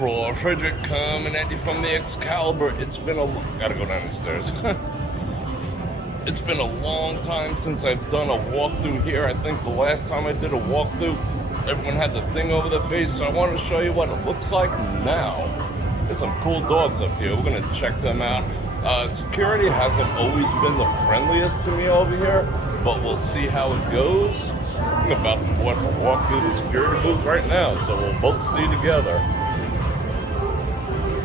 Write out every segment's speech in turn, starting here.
Bror Fredrik coming at you from the Excalibur. It's been gotta go down the stairs. It's been a long time since I've done a walkthrough here. I think the last time I did a walkthrough, everyone had the thing over their face, so I want to show you what it looks like now. There's some cool dogs up here. We're gonna check them out. Security hasn't always been the friendliest to me over here, but we'll see how it goes. I'm about to walk through the security booth right now, so we'll both see together.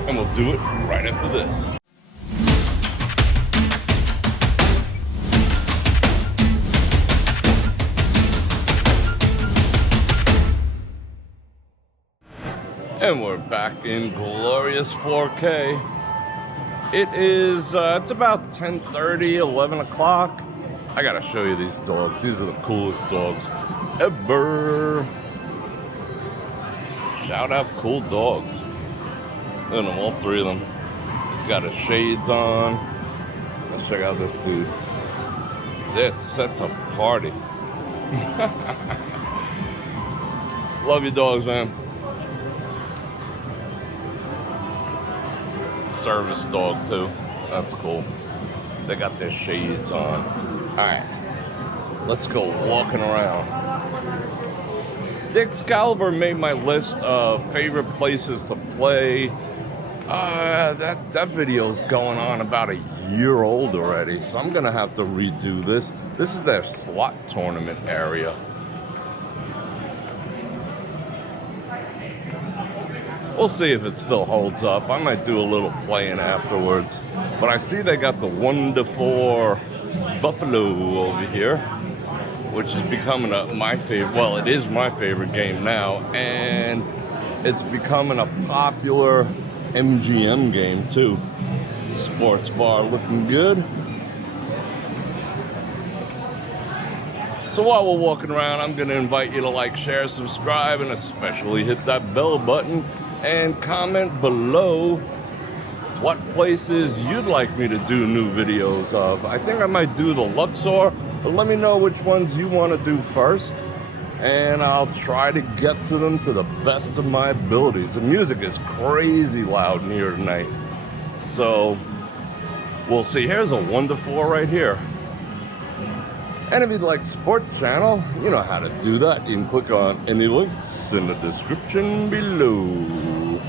And we'll do it right after this. And we're back in glorious 4K. It is, it's about 10:30, 11 o'clock. I gotta show you these dogs. These are the coolest dogs ever. Shout out cool dogs. Look at them, all three of them. He's got his shades on. Let's check out this dude. They're set to party. Love your dogs, man. Service dog too. That's cool. They got their shades on. Alright, let's go walking around. The Excalibur made my list of favorite places to play. That video's going on about a year old already, so I'm gonna have to redo this. This is their slot tournament area. We'll see if it still holds up. I might do a little playing afterwards. But I see they got the 1-4 Buffalo over here, which is becoming my favorite. Well, it is my favorite game now, and it's becoming a popular MGM game too. Sports bar looking good. So while we're walking around, I'm going to invite you to like, share, subscribe, and especially hit that bell button. And comment below what places you'd like me to do new videos of. I think I might do the Luxor, but let me know which ones you want to do first, and I'll try to get to them to the best of my abilities. The music is crazy loud in here tonight, so we'll see. Here's a 1-4 right here. And if you'd like to support the channel, you know how to do that. You can click on any links in the description below.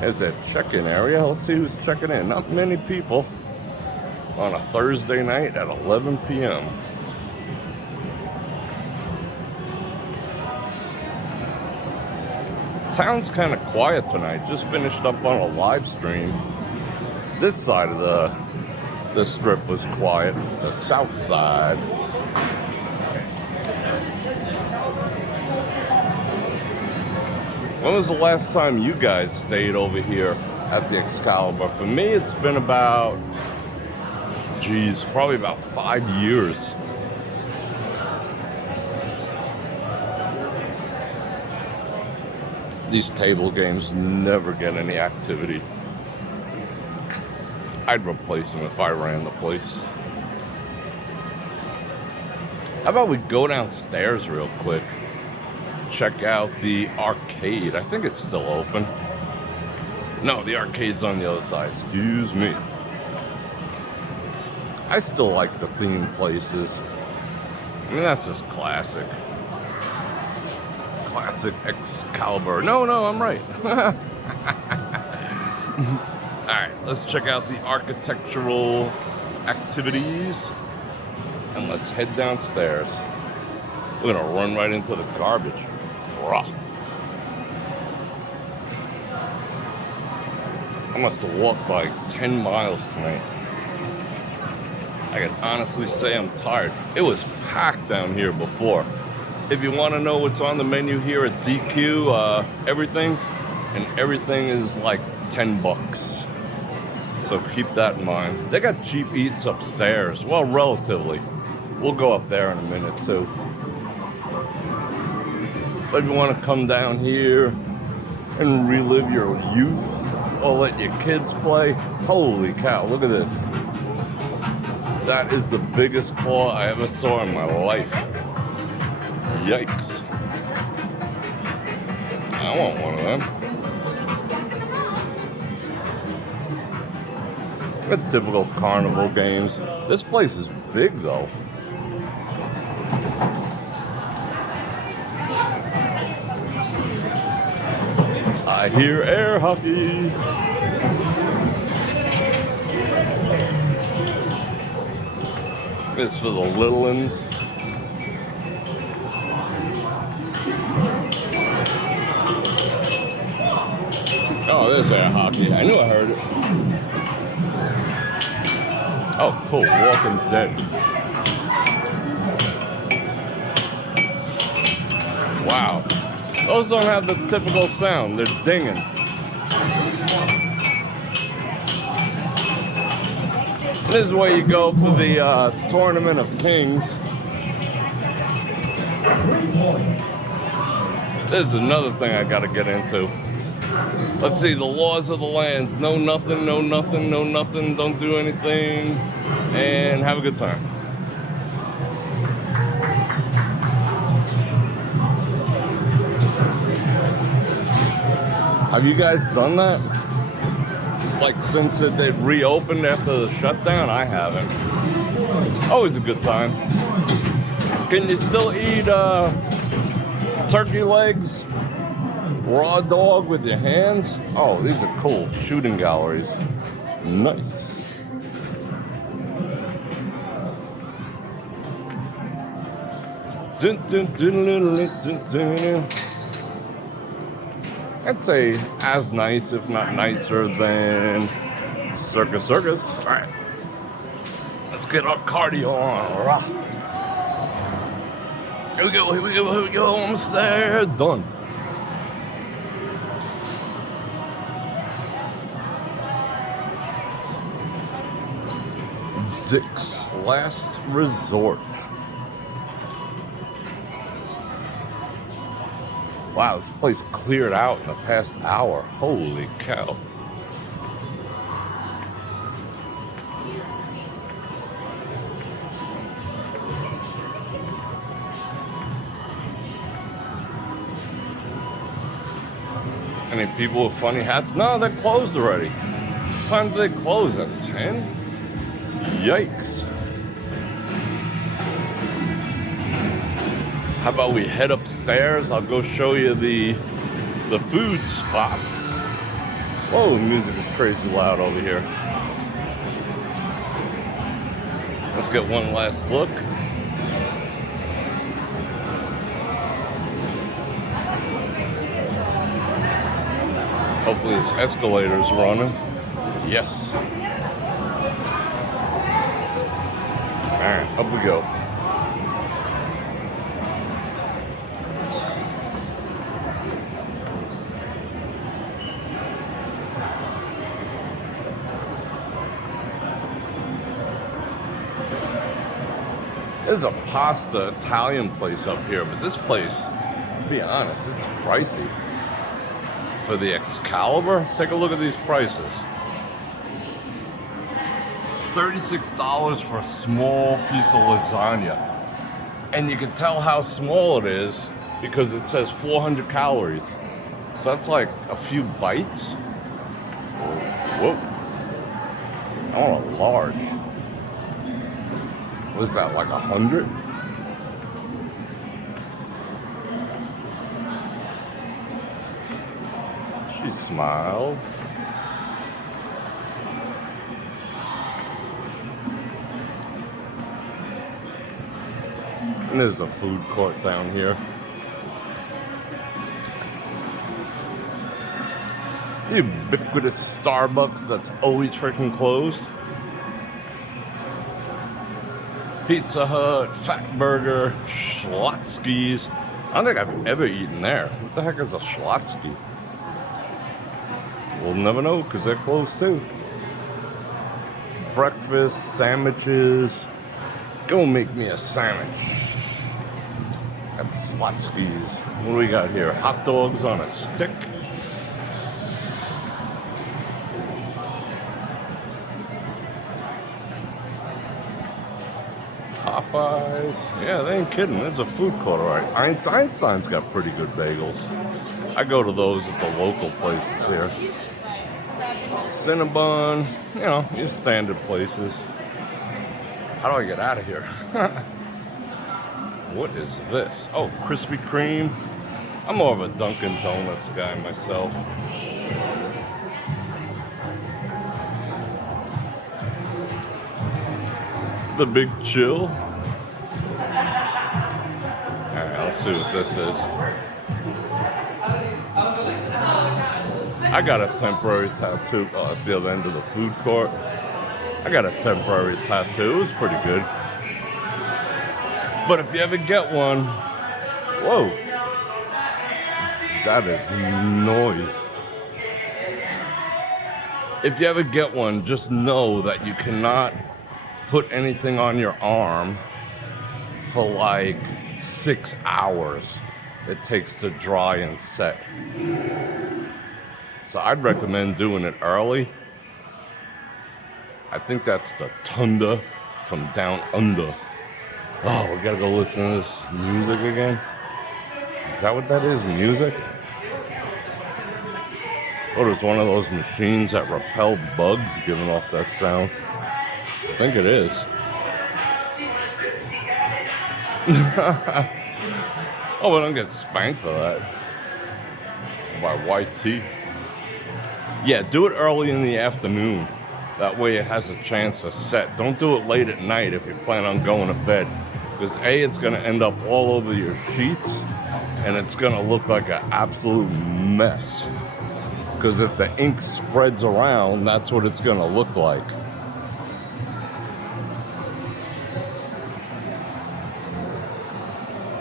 There's that check-in area. Let's see who's checking in. Not many people on a Thursday night at 11 p.m. Town's kind of quiet tonight. Just finished up on a live stream. This side of the strip was quiet. The south side. When was the last time you guys stayed over here at the Excalibur? For me, it's been about, probably about 5 years. These table games never get any activity. I'd replace them if I ran the place. How about we go downstairs real quick? Check out the arcade. I think it's still open. No, the arcade's on the other side. Excuse me. I still like the theme places. I mean, that's just classic. Classic Excalibur. No, I'm right. Alright, let's check out the architectural activities. And let's head downstairs. We're gonna run right into the garbage. Rah. I must have walked like 10 miles tonight. I can honestly say I'm tired. It was packed down here before. If you want to know what's on the menu here at DQ, everything is like $10. So keep that in mind. They got cheap eats upstairs. Well, relatively. We'll go up there in a minute too. But if you want to come down here and relive your youth or let your kids play, holy cow, look at this. That is the biggest claw I ever saw in my life. Yikes. I want one of them. The typical carnival games. This place is big though. I hear air hockey. It's for the little ones. Oh, there's air hockey. I knew I heard it. Oh, cool. Walking Dead. Wow. Those don't have the typical sound. They're dinging. This is where you go for the Tournament of Kings. This is another thing I got to get into. Let's see, the laws of the lands. No nothing, no nothing, no nothing. Don't do anything. And have a good time. Have you guys done that? Like since they've reopened after the shutdown? I haven't. Always a good time. Can you still eat turkey legs? Raw dog with your hands? Oh, these are cool. Shooting galleries. Nice. I'd say as nice, if not nicer, than Circus Circus. All right. Let's get our cardio on. Here we go, here we go, here we go. Almost there. Done. Dick's Last Resort. Wow, this place cleared out in the past hour. Holy cow. Any people with funny hats? No, they're closed already. What time do they close? At 10? Yikes. How about we head upstairs? I'll go show you the food spots. Whoa, the music is crazy loud over here. Let's get one last look. Hopefully this escalator's running. Yes. Alright, up we go. There's a pasta Italian place up here, but this place, to be honest, it's pricey. For the Excalibur, take a look at these prices. $36 for a small piece of lasagna. And you can tell how small it is because it says 400 calories. So that's like a few bites. Whoa. I want a large. What is that, like 100? She smiled. And there's a food court down here. The ubiquitous Starbucks that's always freaking closed. Pizza Hut, Fat Burger, Schlotzsky's. I don't think I've ever eaten there. What the heck is a Schlotzsky? We'll never know because they're closed too. Breakfast, sandwiches. Go make me a sandwich. That's Schlotzsky's. What do we got here? Hot dogs on a stick. Popeyes. Yeah, they ain't kidding. There's a food court, all right. Einstein's got pretty good bagels. I go to those at the local places here. Cinnabon, you know, your standard places. How do I get out of here? What is this? Oh, Krispy Kreme. I'm more of a Dunkin' Donuts guy myself. The Big Chill. Alright, let's see what this is. I got a temporary tattoo. Oh, it's the other end of the food court. I got a temporary tattoo. It was pretty good. But if you ever get one, whoa, that is noise. If you ever get one, just know that you cannot put anything on your arm for like 6 hours it takes to dry and set. So I'd recommend doing it early. I think that's the Tunda from Down Under. Oh, we gotta go listen to this music again. Is that what that is? Music? Oh, it's one of those machines that repel bugs giving off that sound. I think it is. Oh, we don't get spanked for that. By YT. Yeah, do it early in the afternoon. That way it has a chance to set. Don't do it late at night if you plan on going to bed. Because A, it's going to end up all over your sheets. And it's going to look like an absolute mess. Because if the ink spreads around, that's what it's going to look like.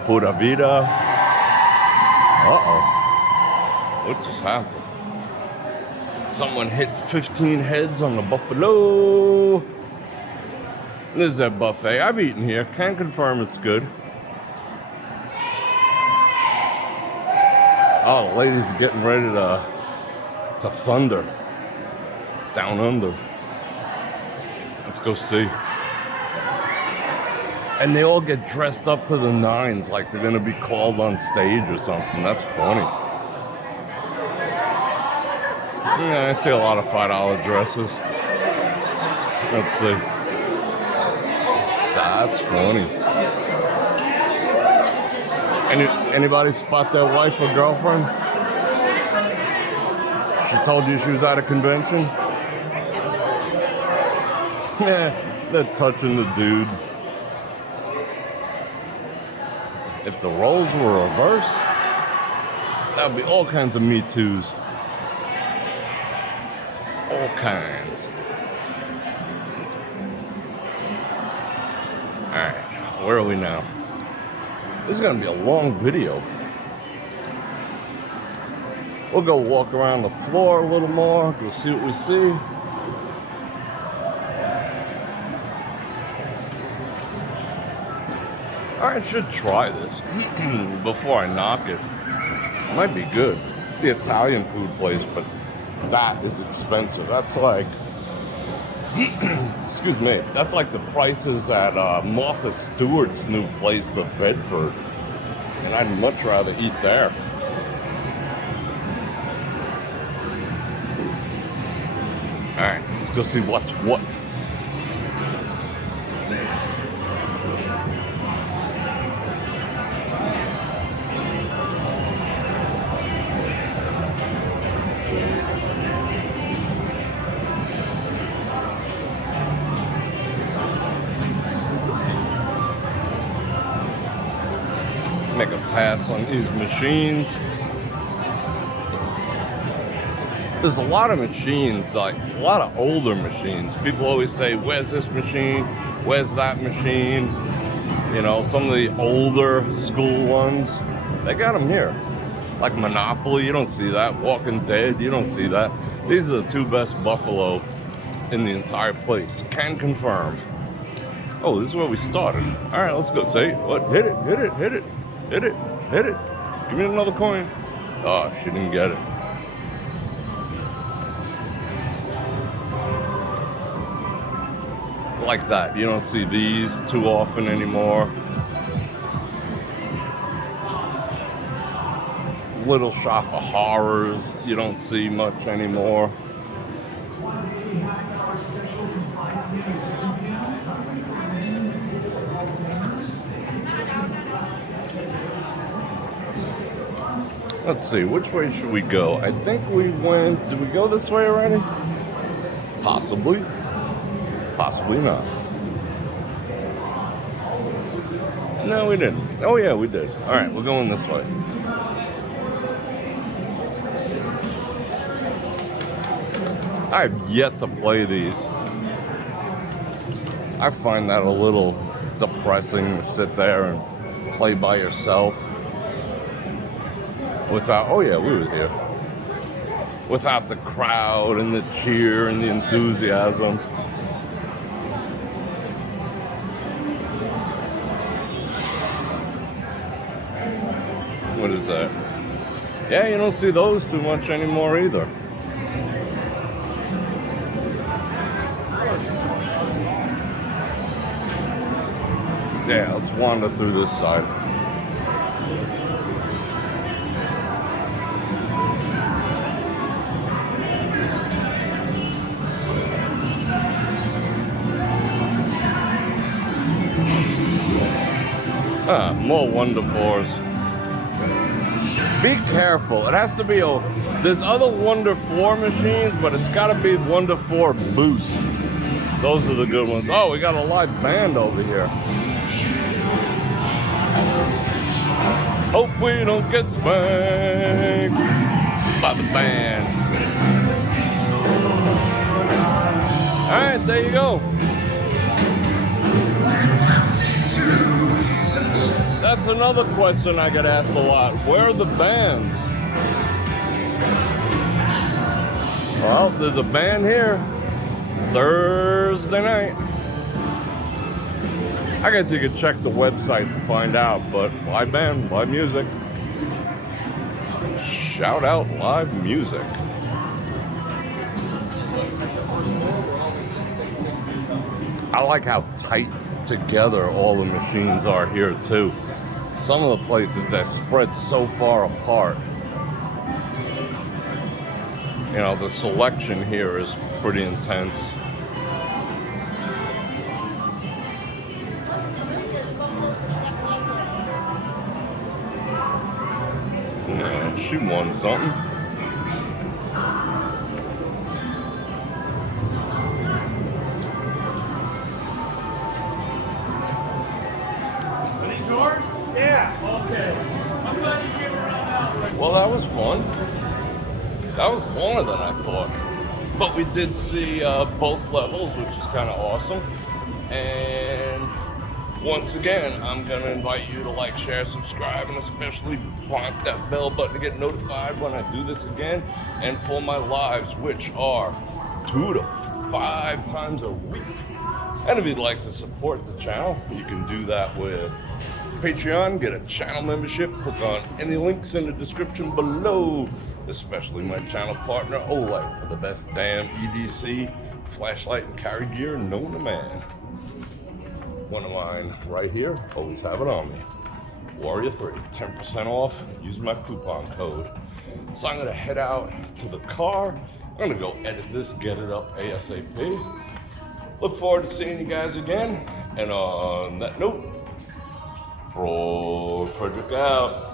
Pura vida. Uh-oh. What just happened? Someone hit 15 heads on the buffalo. This is that buffet. I've eaten here. Can confirm it's good. Oh, the ladies are getting ready to thunder. Down under. Let's go see. And they all get dressed up to the nines like they're going to be called on stage or something. That's funny. Yeah, I see a lot of $5 dresses. Let's see. That's funny. Anybody spot their wife or girlfriend? She told you she was at a convention? Yeah, they're touching the dude. If the roles were reversed, that would be all kinds of Me Too's. All kinds. Alright, where are we now? This is going to be a long video. We'll go walk around the floor a little more, go see what we see. I should try this before I knock it. It might be good. The Italian food place, but that is expensive. That's like, excuse me, that's like the prices at Martha Stewart's new place, the Bedford. And I'd much rather eat there. Alright, let's go see what's what. Make a pass on these machines. There's a lot of machines, like a lot of older machines. People always say, where's this machine? Where's that machine? You know, some of the older school ones, they got them here. Like Monopoly, you don't see that. Walking Dead, you don't see that. These are the two best buffalo in the entire place. Can confirm. Oh, this is where we started. All right, let's go. Say what? Hit it, hit it, hit it. Hit it, hit it. Give me another coin. Oh, she didn't get it. Like that. You don't see these too often anymore. Little Shop of Horrors. You don't see much anymore. Let's see, which way should we go? I think we went, did we go this way already? Possibly. Possibly not. No, we didn't. Oh yeah, we did. All right, we're going this way. I've yet to play these. I find that a little depressing to sit there and play by yourself without, oh yeah, we were here. Without the crowd and the cheer and the enthusiasm. What is that? Yeah, you don't see those too much anymore either. Yeah, let's wander through this side. More Wonder 4s. Be careful. It has to be there's other Wonder 4 machines, but it's got to be Wonder 4 Boost. Those are the good ones. Oh, we got a live band over here. Hope we don't get spanked by the band. All right, there you go. That's another question I get asked a lot. Where are the bands? Well, there's a band here Thursday night. I guess you could check the website to find out, but live band, live music. Shout out live music. I like how tight together all the machines are here too. Some of the places that spread so far apart. You know, the selection here is pretty intense. Yeah, she won something. Well, that was fun. That was longer than I thought. But we did see both levels, which is kind of awesome. And once again, I'm going to invite you to like, share, subscribe, and especially bump that bell button to get notified when I do this again. And for my lives, which are 2 to 5 times a week. And if you'd like to support the channel, you can do that with Patreon, get a channel membership, click on any links in the description below, especially my channel partner Olay for the best damn EDC flashlight and carry gear known to man. One of mine right here, always have it on me. Warrior 3, 10% off, use my coupon code. So I'm gonna head out to the car. I'm gonna go edit this, get it up ASAP. Look forward to seeing you guys again. And on that note, Bror Fredrik out.